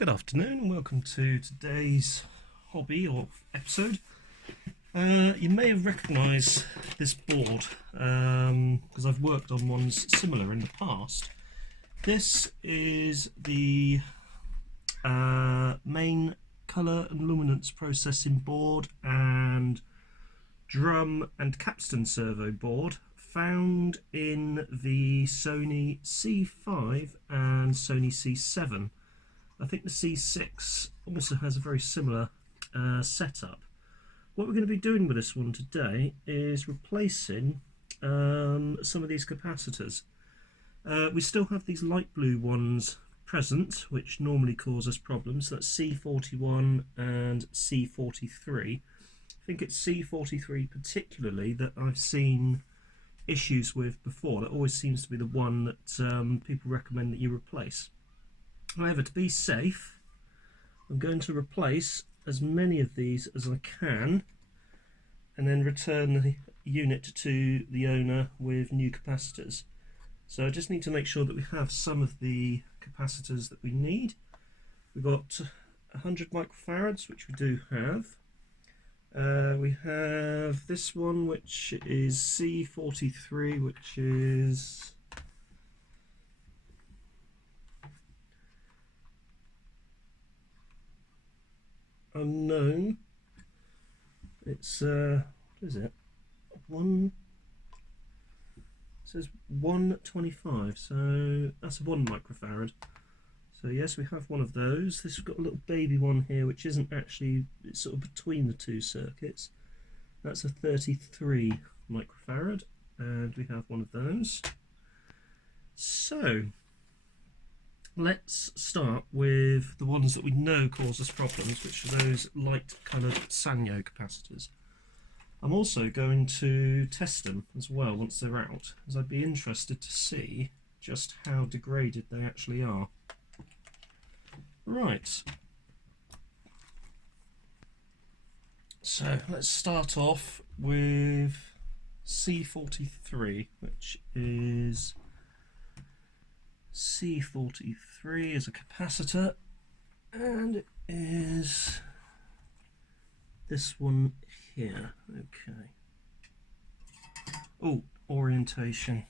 Good afternoon and welcome to today's hobby or episode. You may have recognised this board because I've worked on ones similar in the past. This is the main colour and luminance processing board and drum and capstan servo board found in the Sony C5 and Sony C7. I think the C6 also has a very similar setup. What we're going to be doing with this one today is replacing some of these capacitors. We still have these light blue ones present, which normally cause us problems. That's C41 and C43. I think it's C43 particularly that I've seen issues with before. That always seems to be the one that people recommend that you replace. However, to be safe, I'm going to replace as many of these as I can and then return the unit to the owner with new capacitors. So I just need to make sure that we have some of the capacitors that we need. We've got 100 microfarads, which we do have. We have this one, which is C43, which is unknown. It's what is it? It says 125, so that's a 1 microfarad. So yes, we have one of those. This has got a little baby one here, which isn't actually, it's sort of between the two circuits. That's a 33 microfarad, and we have one of those. So let's start with the ones that we know cause us problems, which are those light coloured Sanyo capacitors. I'm also going to test them as well once they're out, as I'd be interested to see just how degraded they actually are. Right, so let's start off with C43, which is C43 is a capacitor, and it is this one here. Okay. Oh, orientation.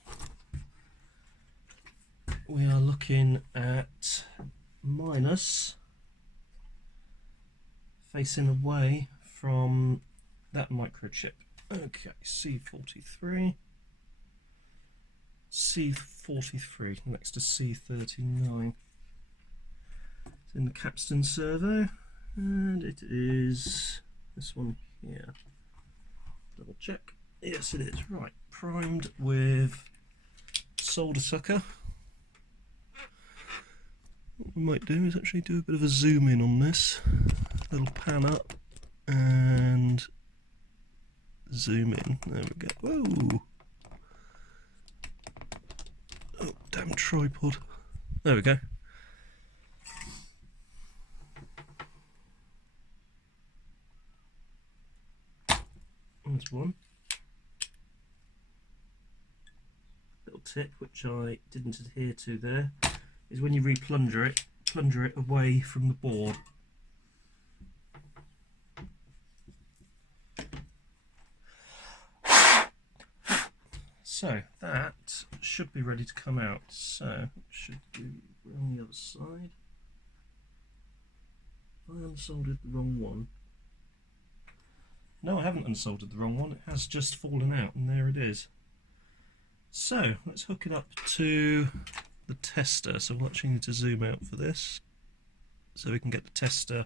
We are looking at minus, facing away from that microchip. Okay, C43. C43 next to C39. It's in the Capstan Servo, and it is this one here. Double check. Yes, it is. Right, primed with solder sucker. What we might do is actually do a bit of a zoom in on this. Little pan up and zoom in. There we go. Whoa! Oh, damn tripod. There we go. There's one. Little tip which I didn't adhere to there is when you re-plunger it away from the board. So that should be ready to come out. So it should be on the other side. I unsoldered the wrong one. No, I haven't unsoldered the wrong one. It has just fallen out, and there it is. So let's hook it up to the tester. So we'll actually need to zoom out for this, so we can get the tester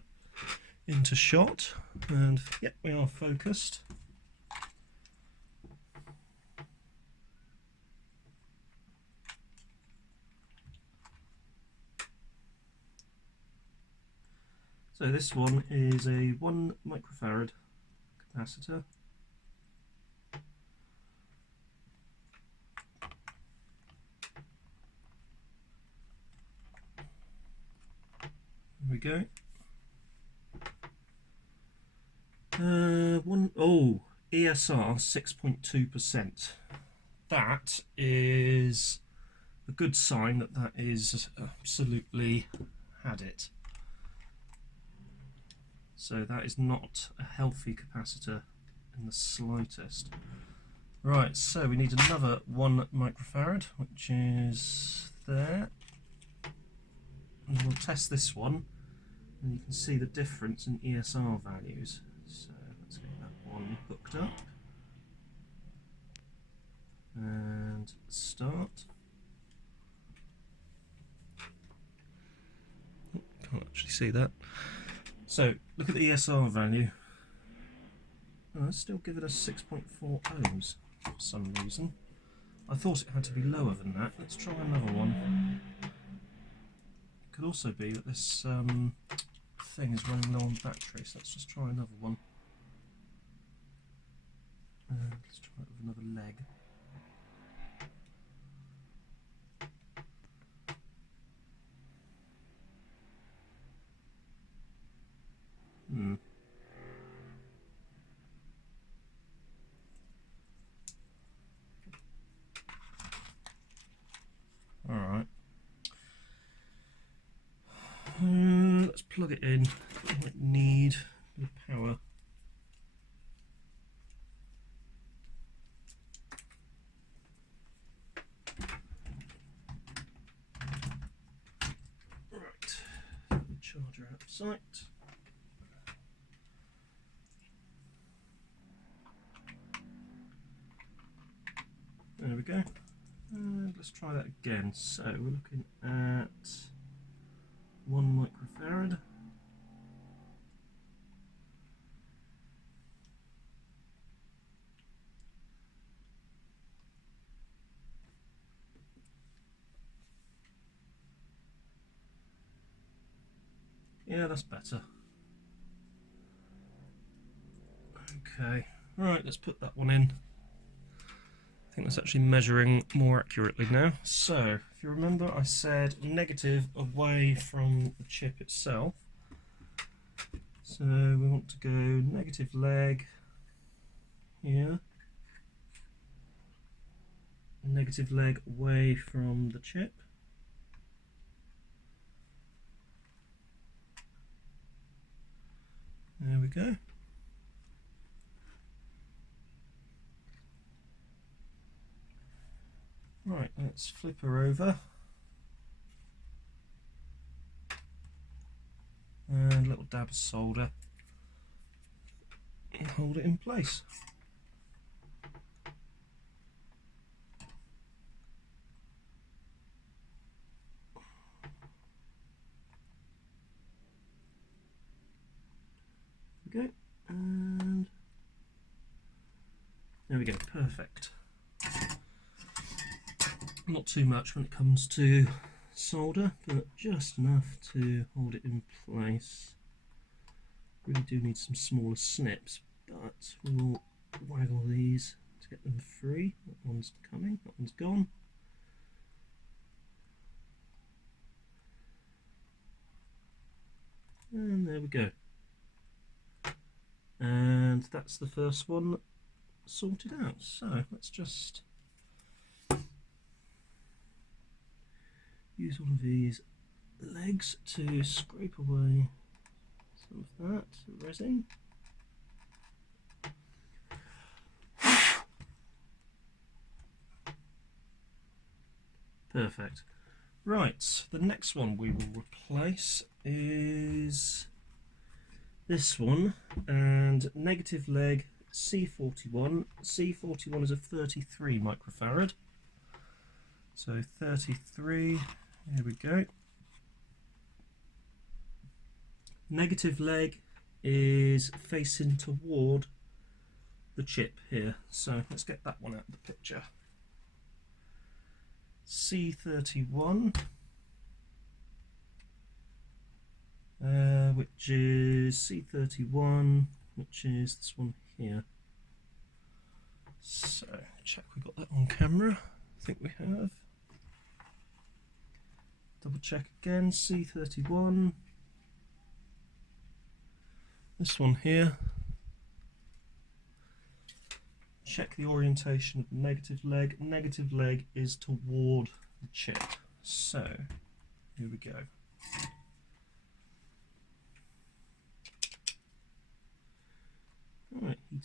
into shot. And yep, we are focused. So this one is a 1 microfarad capacitor. There we go. ESR 6.2%. That is a good sign that that is absolutely had it. So that is not a healthy capacitor in the slightest. Right, so we need another 1 microfarad, which is there. And we'll test this one, and you can see the difference in ESR values. So let's get that one hooked up. And start. Can't actually see that. So look at the ESR value. Oh, it's still giving us 6.4 ohms for some reason. I thought it had to be lower than that. Let's try another one. It could also be that this thing is running low on battery, so let's just try another one. Let's try it with another leg. Alright. Let's plug it in. We might need the power. Right. Charger out of sight. There we go. And let's try that again. So we're looking at 1 microfarad. Yeah, that's better. Okay, right, let's put that one in. I think that's actually measuring more accurately now. So, if you remember, I said negative away from the chip itself. So we want to go negative leg here. Negative leg away from the chip. There we go. Right, let's flip her over. And a little dab of solder. And hold it in place. Okay, and there we go, perfect. Not too much when it comes to solder, but just enough to hold it in place. Really do need some smaller snips, but we'll waggle these to get them free. That one's coming, that one's gone. And there we go. And that's the first one sorted out. So let's just use one of these legs to scrape away some of that resin. Perfect. Right, the next one we will replace is this one, and negative leg C41. C41 is a 33 microfarad. So 33, here we go. Negative leg is facing toward the chip here. So let's get that one out of the picture. C31, which is C31, which is this one here. So check we got that on camera. I think we have. Double check again, C31. This one here. Check the orientation of the negative leg. Negative leg is toward the chip. So, here we go.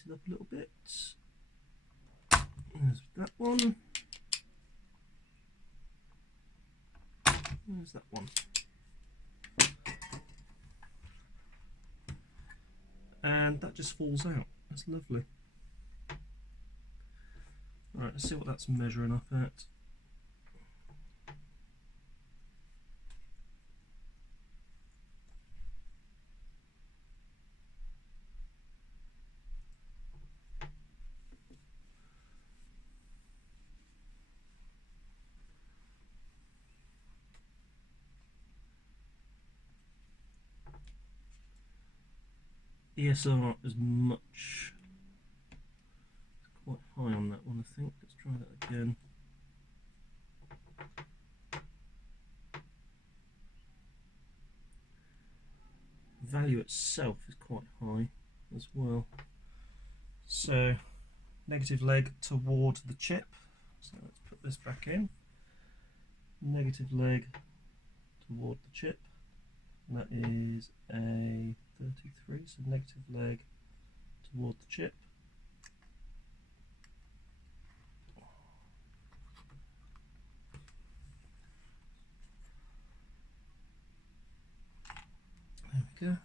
it up a little bit. There's that one. There's that one. And that just falls out. That's lovely. Alright, let's see what that's measuring up at. ESR is much, quite high on that one, I think. Let's try that again. Value itself is quite high as well. So negative leg toward the chip. So let's put this back in. Negative leg toward the chip. And that is a 33, so negative leg toward the chip. There we go.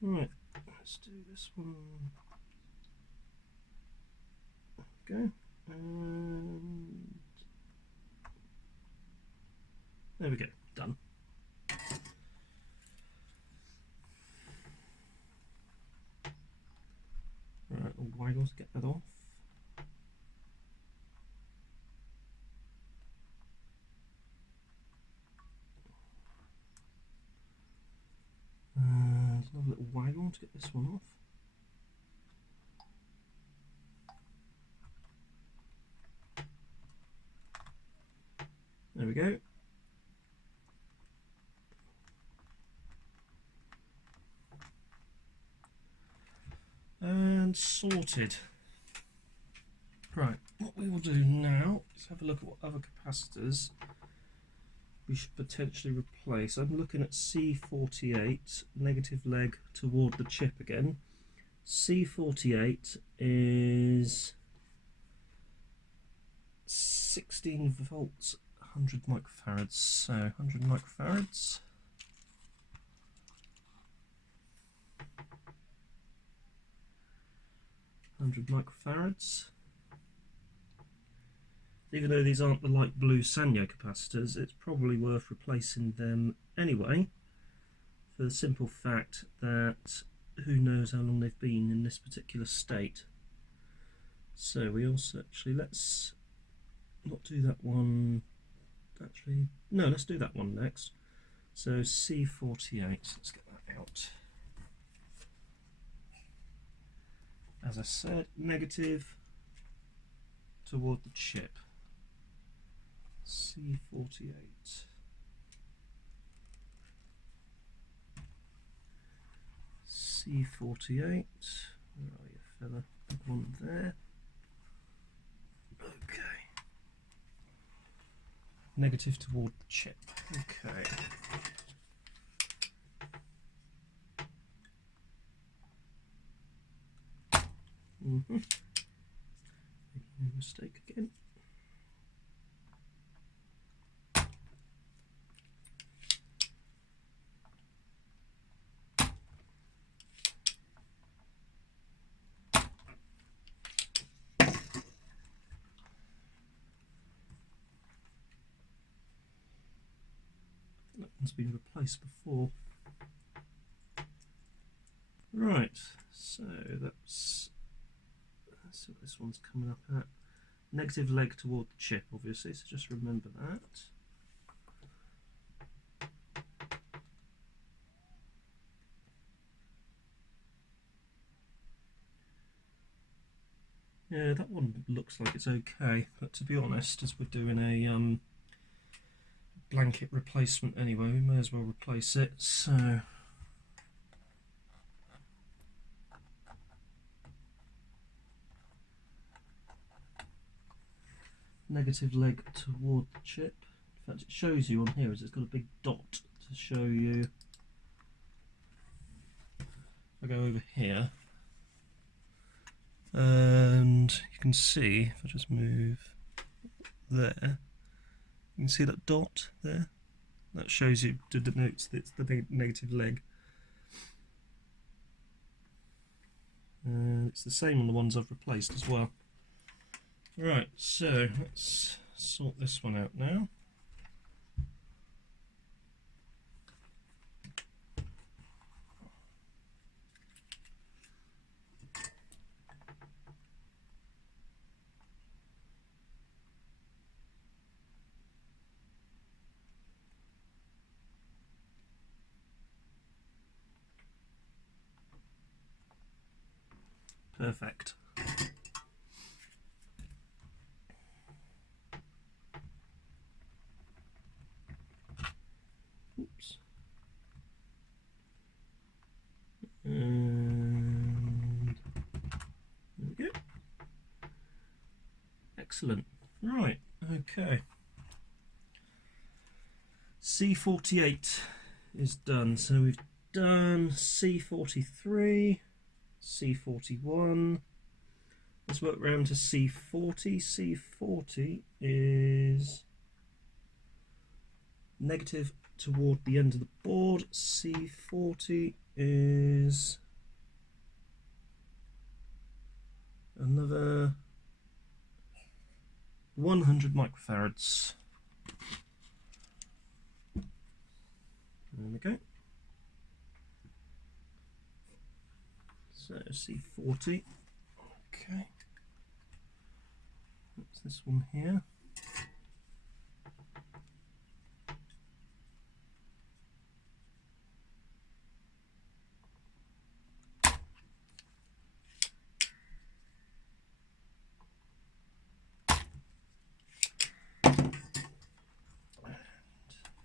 Right, let's do this one. There we go. And there we go, done. Right, little waggles, get that off. And another little waggle to get this one off. There we go. And sorted. Right, what we will do now is have a look at what other capacitors we should potentially replace. I'm looking at C48, negative leg toward the chip again. C48 is 16 volts, 100 microfarads. So 100 microfarads. Microfarads. Even though these aren't the light blue Sanyo capacitors, it's probably worth replacing them anyway, for the simple fact that who knows how long they've been in this particular state. So we also actually, let's not do that one. Actually, no, let's do that one next. So C48, let's get that out. As I said, negative toward the chip. C48. C48. Where are you, fella? Big one there. Okay. Negative toward the chip. Okay. Making a mistake again. That one's been replaced before. Right, so let's see what this one's coming up at. Negative leg toward the chip, obviously, so just remember that. Yeah, that one looks like it's okay, but to be honest, as we're doing a blanket replacement anyway, we may as well replace it. So negative leg toward the chip. In fact, it shows you on here as it's got a big dot to show you I go over here, and you can see, if I just move there, you can see that dot there. That shows you, denotes that it's the negative leg. It's the same on the ones I've replaced as well. Right, so let's sort this one out now. Perfect. Oops. And there we go. Excellent. Right, okay. C48 is done. So we've done C43, C41. Let's work round to C40. C40 is negative toward the end of the board. C40 is another 100 microfarads. There we go. So C40. Okay. That's this one here.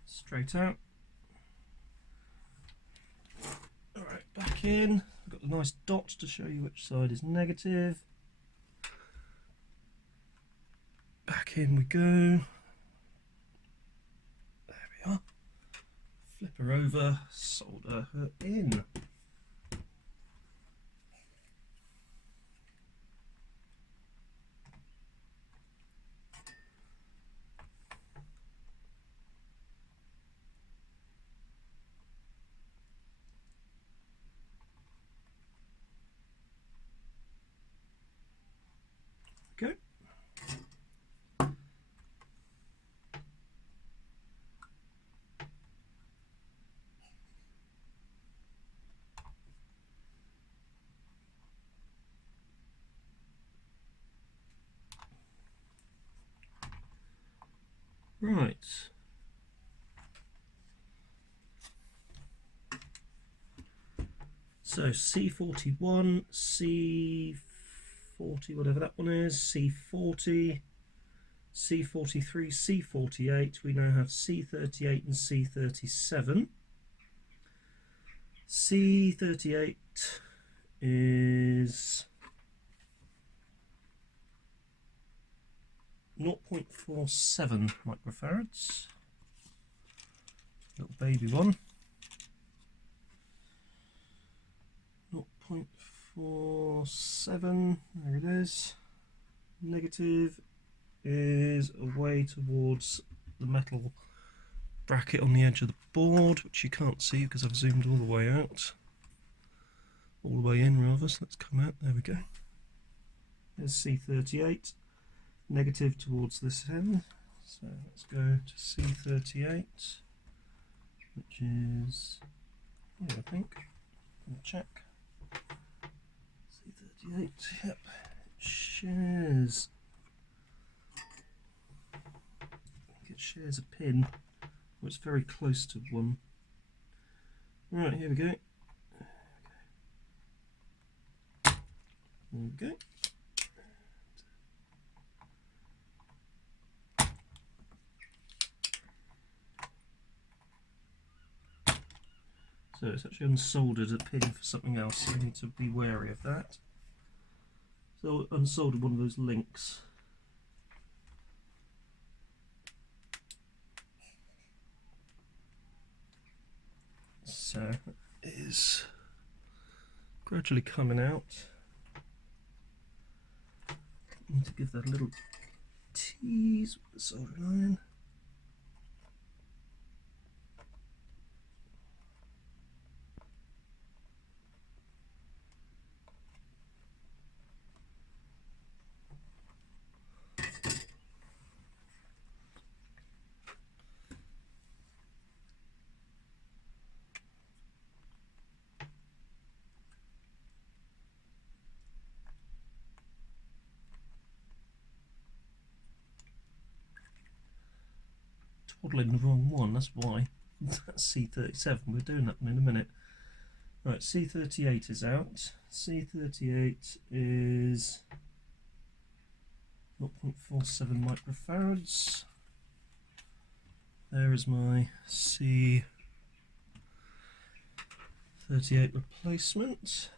Straight out. Alright, back in. I've got the nice dot to show you which side is negative. Back in we go. There we are. Flip her over, solder her in. Okay. Right. So C41, C40, whatever that one is, C40, C43, C48. We now have C38 and C37. C38 is 0.47 microfarads. Little baby one. 0.47, there it is. Negative is away towards the metal bracket on the edge of the board, which you can't see because I've zoomed all the way out. All the way in rather, so let's come out, there we go. There's C38, negative towards this end. So let's go to C38, which is here I think. We'll check. C38, yep, it shares. I think it shares a pin. Well, it's very close to one. Right, here we go. There we go. So it's actually unsoldered a pin for something else, so you need to be wary of that. So unsoldered one of those links. So that is gradually coming out. Need to give that a little tease with the soldering iron. Twaddling the wrong one, that's why. That's C37, we're doing that one in a minute. Right, C38 is out. C38 is 0.47 microfarads. There is my C38 replacement.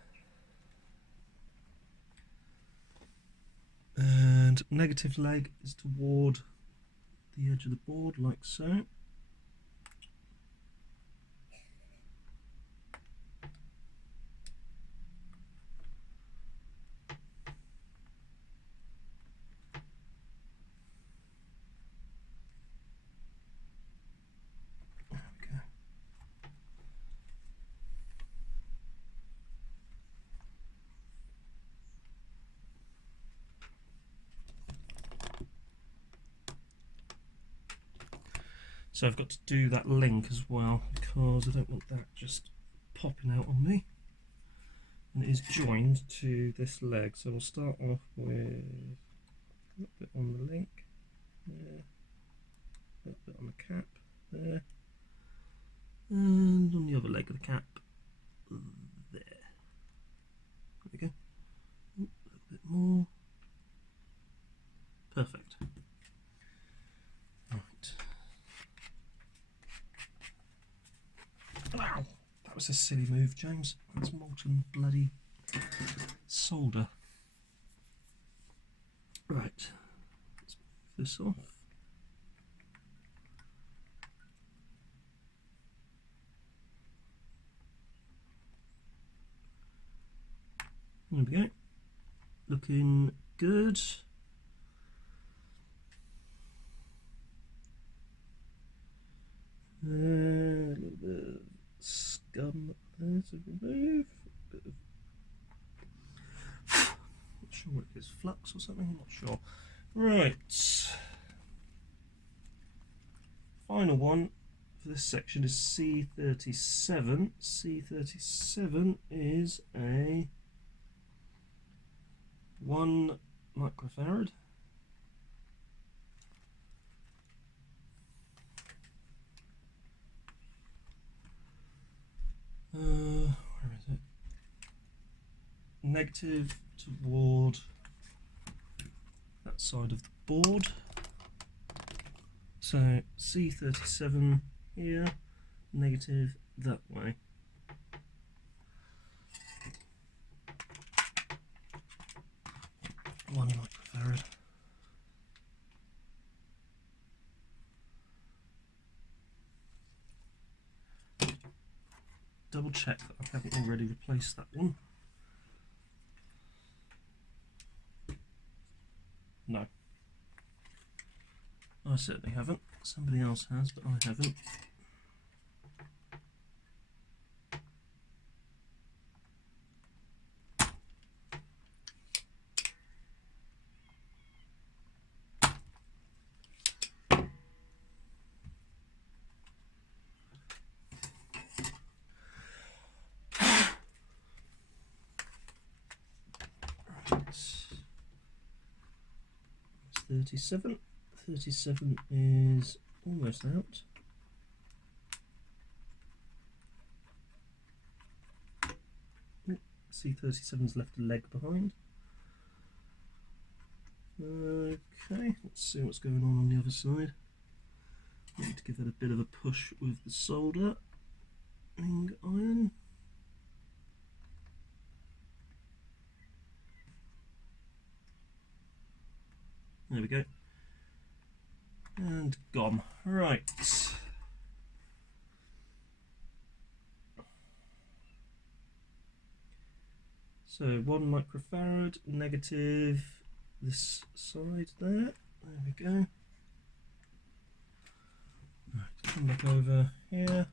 And negative leg is toward the edge of the board, like so. So I've got to do that link as well because I don't want that just popping out on me. And it is joined to this leg, so we'll start off with a little bit on the link there, a little bit on the cap there, and on the other leg of the cap there. There we go. A little bit more. Perfect. Right. Wow, that was a silly move, James. That's molten bloody solder. Right, let's move this off. There we go. Looking good. A little bit of scum there to remove. Not sure what it is, flux or something, I'm not sure. Right. Final one for this section is C37. C37 is a 1 microfarad. Where is it? Negative toward that side of the board. So C37 here, negative that way. One microfarad. Double check that I haven't already replaced that one. No. I certainly haven't. Somebody else has, but I haven't. Right. 37. 37 is almost out. C37's left a leg behind. Okay, let's see what's going on the other side. Need to give it a bit of a push with the soldering iron. There we go. And gone. Right. So 1 microfarad, negative this side there. There we go. Right, come back over here.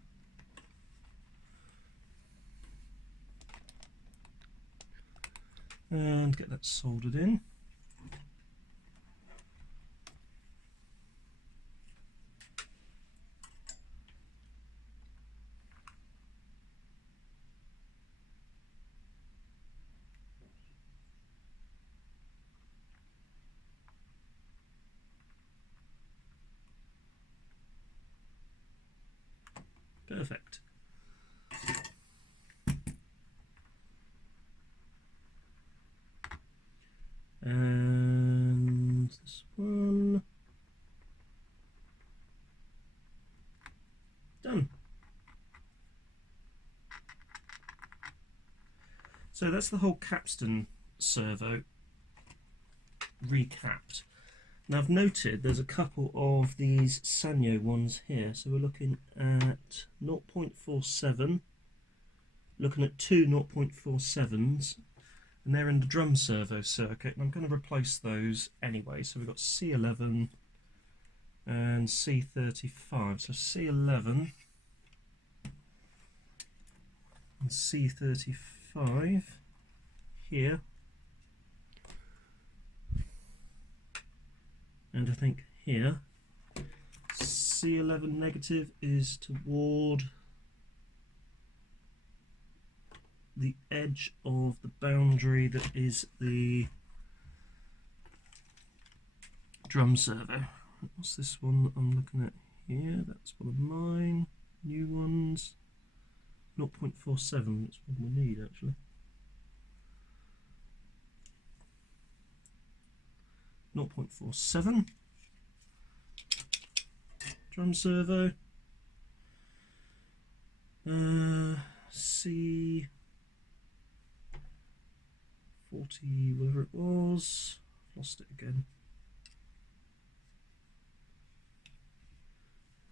And get that soldered in. Perfect. And this one. Done. So that's the whole Capstan Servo recapped. Now I've noted there's a couple of these Sanyo ones here, so we're looking at 0.47, looking at two 0.47s, and they're in the drum servo circuit, and I'm going to replace those anyway. So we've got C11 and C35, so C11 and C35 here. And I think here, C11 negative is toward the edge of the boundary that is the drum servo. What's this one that I'm looking at here? That's one of mine, new ones. 0.47, that's what we need actually. 0.47 drum servo, C40 whatever it was, lost it again,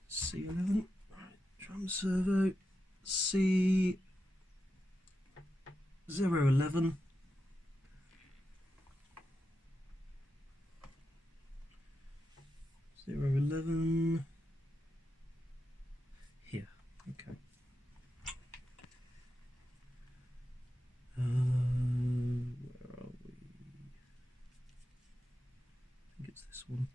C11, right, drum servo, C011, here, okay. Where are we? I think it's this one.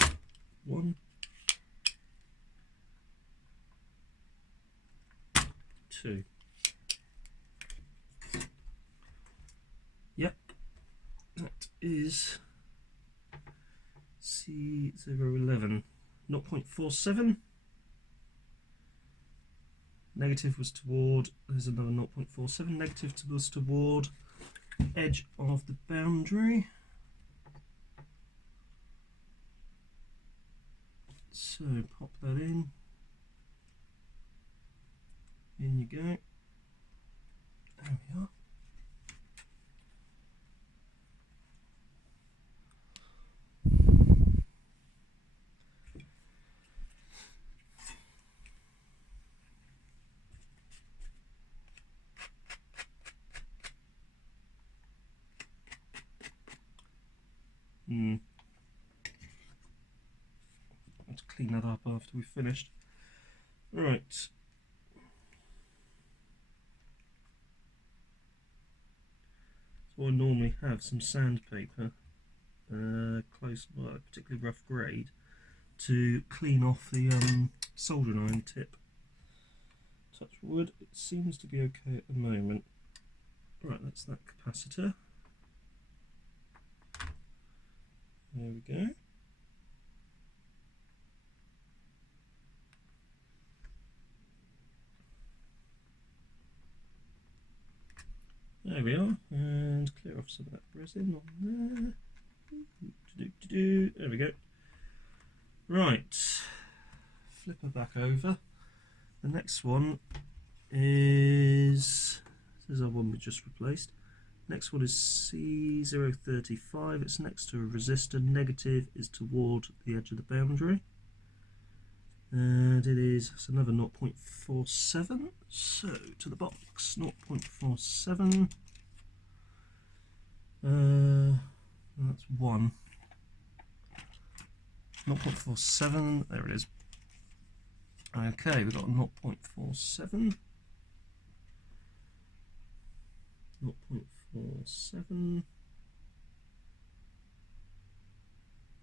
Right. 1, 2. Yep, that is C011, 0.47. Negative was toward, there's another 0.47, negative was toward edge of the boundary. So pop that in. In you go. There we are. Let's clean that up after we've finished. Right. So I normally have some sandpaper, close, well, particularly rough grade, to clean off the soldering iron tip. Touch wood, it seems to be okay at the moment. Right, that's that capacitor. There we go. There we are, and clear off some of that resin on there. There we go. Right, flip her back over. The next one is, this is our one we just replaced. Next one is C035, it's next to a resistor, negative is toward the edge of the boundary. and it is another 0.47. So to the box, 0.47. That's 1. 0.47. There it is. Okay, we've got 0.47. 0.47.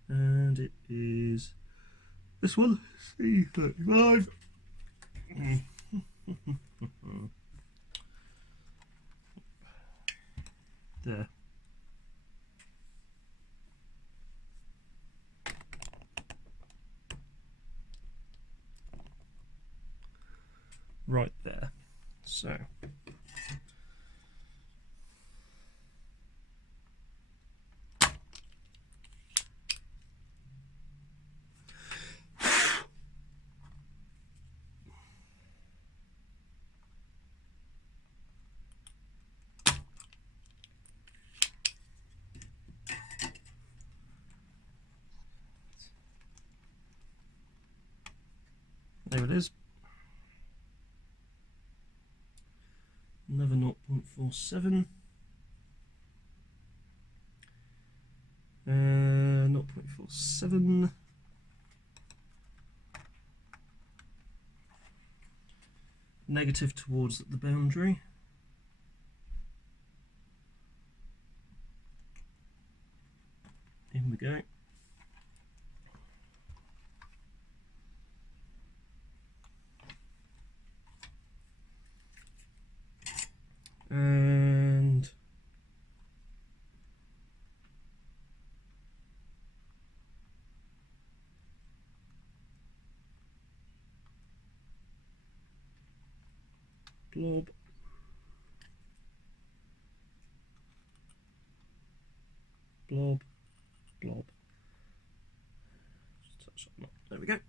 And it is this one, C35. There. Right there. So there it is. Another 0.47. 0.47. Negative towards the boundary. In we go. And blob. Blob. Blob. Just touch that. There we go.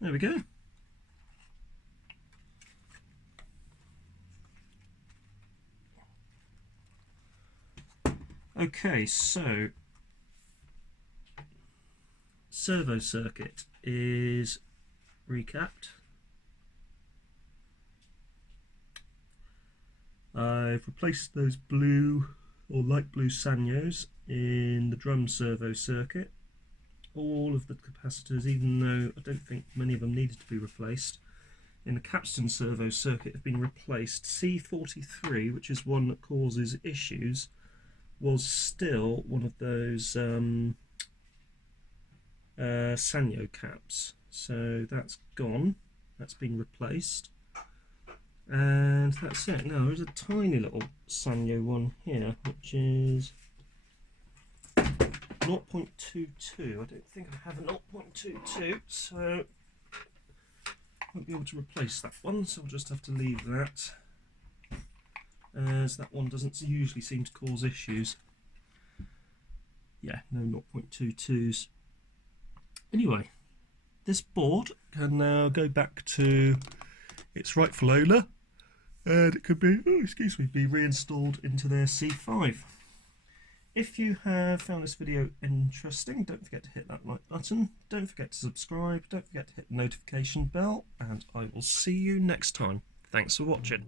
There we go. Okay, so servo circuit is recapped. I've replaced those blue or light blue sanyos in the drum servo circuit. All of the capacitors, even though I don't think many of them needed to be replaced, in the Capstan Servo circuit have been replaced. C43, which is one that causes issues, was still one of those sanyo caps. So that's gone, that's been replaced. And that's it. Now there's a tiny little sanyo one here, which is 0.22. I don't think I have a 0.22, so I won't be able to replace that one, so I'll just have to leave that, as that one doesn't usually seem to cause issues. Yeah, no 0.22s. Anyway, this board can now go back to its rightful owner, and it could be, be reinstalled into their C5. If you have found this video interesting, don't forget to hit that like button, don't forget to subscribe, don't forget to hit the notification bell, and I will see you next time. Thanks for watching.